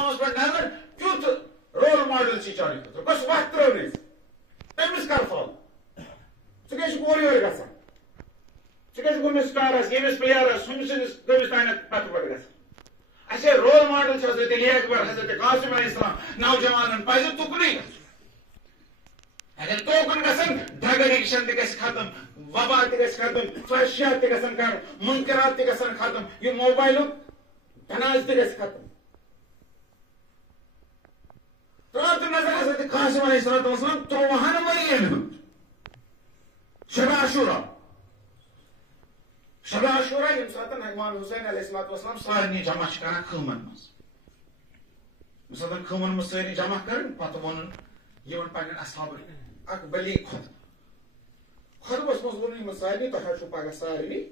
اسلامس پہ نظر کیُتھ رول ماڈل چھ چانہِ خٲطرٕ کۄس وتھ ترٲونٕچ تٔمِس کر فالو ژٕ کیٛاہ چھُکھ اورٕ یورٕ گژھان ژٕ کیٛاہ چھُکھ گوٚمُت سٹارس ییٚمِس پلیرس ہُمہِ سٕنٛدِس کٔمِس تانٮ۪تھ پتہٕ پتہٕ گژھان اچھا رول ماڈل چھِ حضرت علی اکبر حضرت قاسم علیہ السلام نوجوانن پزِ تُکنُے گژھُن اگر توکن گژھن ڈرگ ایڈکشن تہِ گژھِ ختم وبا تہِ گژھِ ختم فحشیات تہِ گژھن کڑُن منکرات تہِ گژھن ختم یہ موبائلُک تناز تہِ گژھِ ختم ترٛاو تہٕ نظر حضرت قاسم علیہ السلام 13 ؤرین ہُنٛد شب عاشورہ شب عاشورہ ییٚمہِ ساتہٕ امام حسین علیہ السلام سارنٕے جمع چھِ کران خۭمن منٛز ییٚمہِ ساتہٕ خۭمن منٛز سٲری جمع کرن پتہٕ ووٚنُن یِمن پننٮ۪ن اصحابن اکھ بلی خۄطبس منٛز ووٚن یِمن سارنٕے تۄہہِ حظ چھُو پگاہ سارنٕے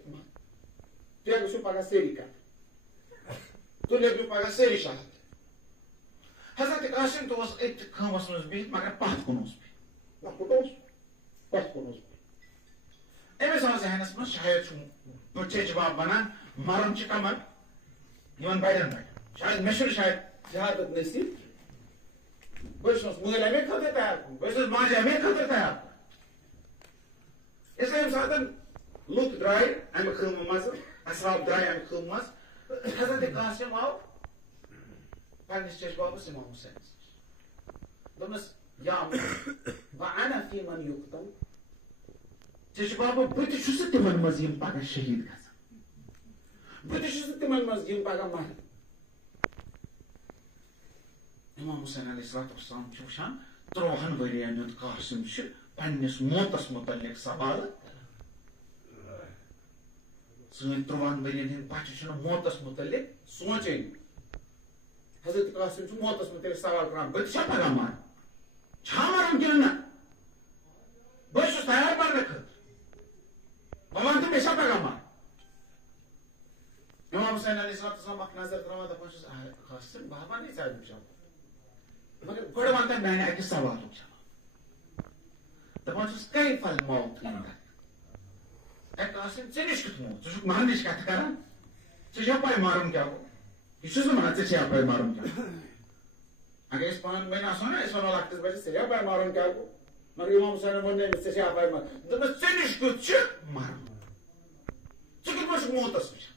تُہۍ گٔژھِو پگاہ سٲری کتھ تُہۍ لٔگِو پگاہ سٲری شہادت حضرت قاسم تہِ اوس أتھۍ خۭمس منٛز بِہِتھ مگر پتھ کُن اوس بِہِتھ لۄکُٹ اوس پتھ کُن اوس بِہِتھ أمِس آو ذہنس منٛز شاید چھُ پٔٹھے جواب بنان مرُن چھُ کمن یِمن بڑٮ۪ن شاید مےٚ چھُنہٕ شاید شہادت نصیب بہٕ چھُس مٲلۍ امے خٲطرٕ تیار بہٕ چھُس ماجہِ امے خٲطرٕ تیار اس لیے ییٚمہِ ساتہٕ لُکھ درٛاے امہِ خۭمہٕ منٛزٕ اصحاب درٛاے امہِ خۭمہٕ منٛز حضرت قاسم آو پننِس چچ بابس امام حسینس دوٚپنس یا وأنا فی من یُقتل چچ بابا بہٕ تہِ چھُسہٕ تِمن منٛز یِم پگاہ شہیٖد گژھن بہٕ تہِ چھُسہٕ تِمن منٛز یِم پگاہ مرن امام حسین علیہ السلام چھُ وٕچھان 13 ؤرین ہُنٛد قاسم چھُ پننِس موتس متعلق سوال سٲنۍ 13 ؤرین ہٕنٛدۍ بچہِ چھِنہٕ موتس متعلق سونچٲنی حضرت قاسم چھُ موتس متعلق سوال کران بہٕ تہِ چھا پگاہ مرن چھا مرن کِنہٕ نہ بہٕ چھُس تیار مرنہٕ خٲطرٕ بہٕ ونہٕ تہٕ مےٚ چھا پگاہ مرن امام حسین علیہ السلام اکھ نظر تراوان دپان چھُس قاسم بہٕ ونے ژےٚ امیُک جواب مگر گۄڈٕ ون تہٕ میانہِ اکہِ سوالُک جواب دپان چھُس کیف الموت اے قاسم ژےٚ نِش کیُتھ موت ژٕ چھُکھ مرنٕچ کتھ کران ژےٚ چھا پاے مرُن کیاہ گوٚو یہ چھُس نہٕ ونان ژےٚ چھیا پاے مرُن کیاہ گوٚو اگر أسۍ پانہٕ ؤنۍ آسو نا أسۍ ونو لۄکٹِس بچس ژےٚ چھیا پاے مرُن کیاہ گوٚو مگر امام حسینن ووٚن نہٕ أمِس ژےٚ چھیا پاے مرُن دوٚپمس ژےٚ نِش کیُتھ چھُ مرُن ژٕ کِتھ پٲٹھۍ چھُکھ موتس وٕچھان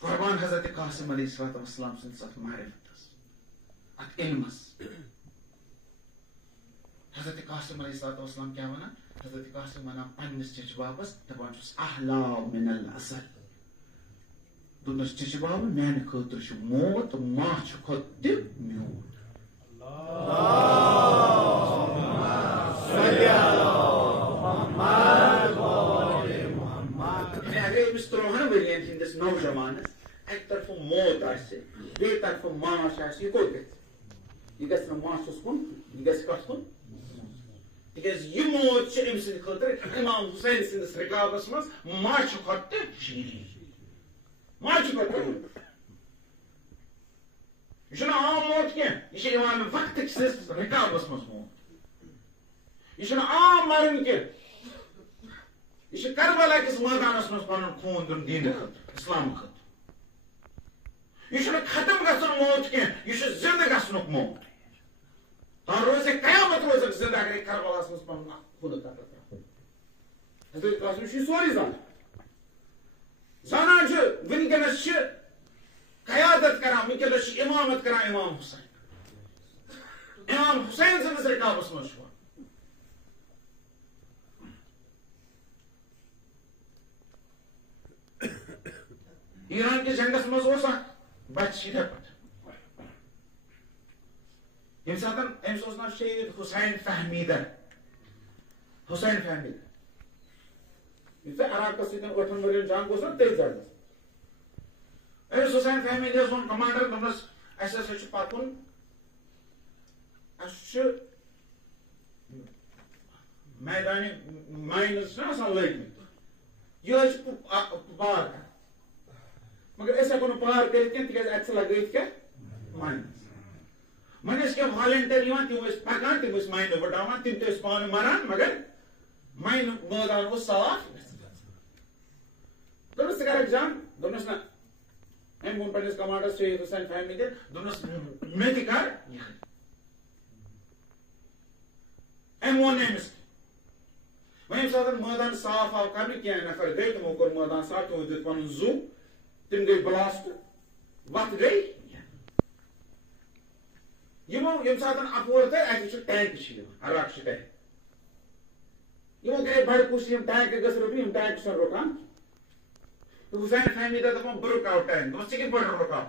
قربان حضرت قاسم علیہ السلام سٕنٛدِس اتھ معرفتس اتھ علمس حضرت قاسم علیہ السلام کیاہ ونان حضرت قاسم ونان پننِس چچ بابس دپان چھُس احلا من الاسل دوٚپنس چچ باب میانہِ خٲطرٕ چھُ موت ماچھِ کھۄتہٕ تہِ میوٗٹھ اگر أمِس 13 ؤرین ہٕنٛدِس نوجوانس اکہِ طرفہٕ موت آسہِ بیٚیہِ طرفہٕ ماچھ آسہِ یہِ کوٚت گژھِ یہِ گژھِ نہٕ ماچھس کُن یہِ گژھِ کتھ کُن تِکیازِ یہِ موت چھِ أمۍ سٕنٛدِ خٲطرٕ امام حسین سٕنٛدِس رِکابس منٛز ماچھِ کھۄتہٕ تہِ شیٖرِن ماچھِ کھۄتہٕ تہِ یہ چھُنہٕ عام موت کینٛہہ یہِ چھِ امام وقتٕکۍ سٕنٛدِس رِکابس منٛز موت یہِ چھُنہٕ عام مرُن کینٛہہ یہ چھُ کربلا کِس مٲدانس منٛز پنُن خوٗن دیُن دیٖنہٕ خٲطرٕ اسلام خٲطرٕ یہ چھُنہٕ ختم گژھُن موت کینٛہہ یہ چھُ زندٕ گژھنُک موت تا روزِ قیامت روزکھ زندٕ اگرے کربلاہس منٛز پنُن خوٗنہٕ قطرٕ تراو حضرت قاسم چھُ یہِ سورُے زانان چھُ وٕنکیٚنس چھِ قیادت کران وٕنکیٚنس چھِ امامت کران امام حسین سٕنٛدِس رِکابس منٛز چھُ ایران کِس جنگس منٛز اوس اکھ بچہِ یِتھے پٲٹھۍ ییٚمہِ ساتہٕ أمِس اوس ناو شہید حسین فہمیدہ یُتھُے عراقس سۭتۍ 8 ؤرین جنگ اوس نا تٔتھۍ جنگس أمِس حسین فہمیدہس ووٚن کمانڈر دوٚپنس اَسہِ ہسا چھُ پکُن اَسہِ چھُ میدانہِ ماینز چھِنہ آسان لٲگمٕتۍ یِہوے چھُ پار کران مگر أسۍ ہٮ۪کو نہٕ پار کٔرِتھ کینٛہہ تِکیازِ اَتہِ چھِ لگٲیِتھ کیٛاہ ماینز وۄنۍ ٲسۍ کینٛہہ والنٹیر یِوان تِم ٲسۍ پکان تِم ٲسۍ ماینہٕ وٕٹاوان تِم تہِ ٲسۍ پانہٕ مران مگر ماینہٕ مٲدان اوس صاف دوٚپنس ژٕ کرکھ جنگ دوٚپنس نہ ام وون پنس کمانڈر سید حسین فہمی دے دونس میں تہ کر ام وون امس ویم ساتھ میدان صاف آو کرنے کی نفر گئی تمو کور میدان صاف تمو دیت پن زو تم گئی بلاسٹ وقت گئی یمو یم ساتھ اپور تہ اتھ ٹینک عراق ٹینک یمو گئی بڑ کوشش یم ٹینک گس رکن یم ٹینک سن رکان تو حسین فہمی دے دپن بہ رکاو ٹینک دپس کت پٲٹھۍ رکاو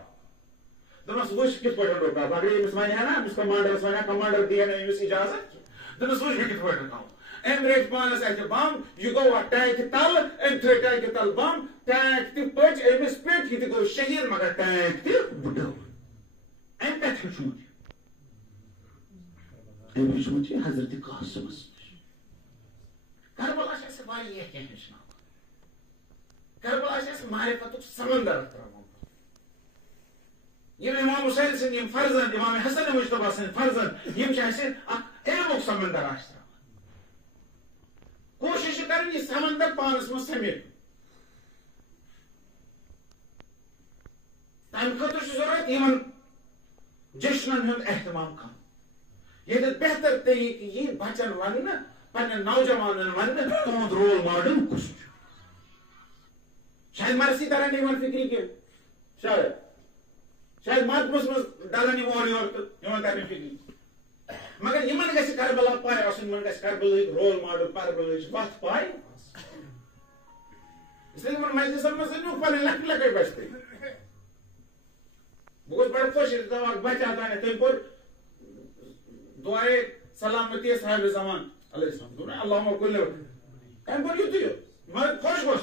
دپس وچ کت پٲٹھۍ رکاو اگر امس ونہ نا امس کمانڈرس ونہ کمانڈر دی نا امس اجازت دپس وچ کت پٲٹھۍ رکاو ام ریٹ پانس اتھ بم یہ گو ٹینک تل ام تھو ٹینک تل بم ٹینک تہ پچ امس پیٹ یہ تہ گو شہید مگر ٹینک تہ بڈو ام کتھ ہیچمت ام ہیچمت یہ حضرت قاسمس کربلا سے واریاہ کینٛہہ ہیچھناوان کربلا سے معرفتک سمندر تراوان یم امام حسین سن یم فرزند امام حسن مجتبی سن فرزند یم اخ علمک سمندر آس تراوان کوشش کریں یہ سمندر پانس من سمیٹ تمہ خاطر ضرورت یمن جشنن ہند اہتمام کر یہ بہتر طریقہ یہ بچن ون پنن نوجوانن ون تہد رول ماڈل کس شاید مرسی تران یمن فکری کی شاید ماتمس مز ڈلان اور یور تو یمن تران فکری مگر یمن گژھِ کربلا پاے آسن یمن گژھِ کربلا رول ماڈل کربلا وتھ پاے اس لیے یمن مجلسن مز نیوک پنن لکٹ لکٹ بچتے بہ گوس بڑا خوش دپان بچہ تانہ تم کور دعائے سلامتی صاحب زمان علیہ السلام دون اللہم کل ام کور یتھ مگر خوش گوس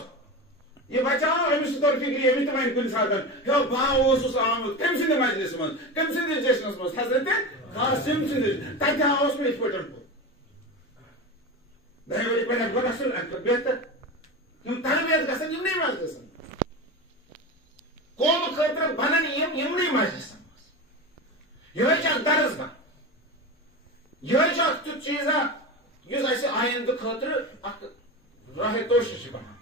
یہ بچہ امس طور فکری امس تہ ون کن ساتن ہو با اوسس آمت کم سند مجلس من کم سند جشنس من حضرت قاسم سند تتہ آوس میں ات پٹن دہ ؤری پہ بہ گژھن بہتر یم تربیت گژھن یمنے مجلسن قوم خاطر بنن یمنے مجلسن یہ درس گاہ یہ تیت چیزا اس آئندہ خاطر اخ راہ توش بنان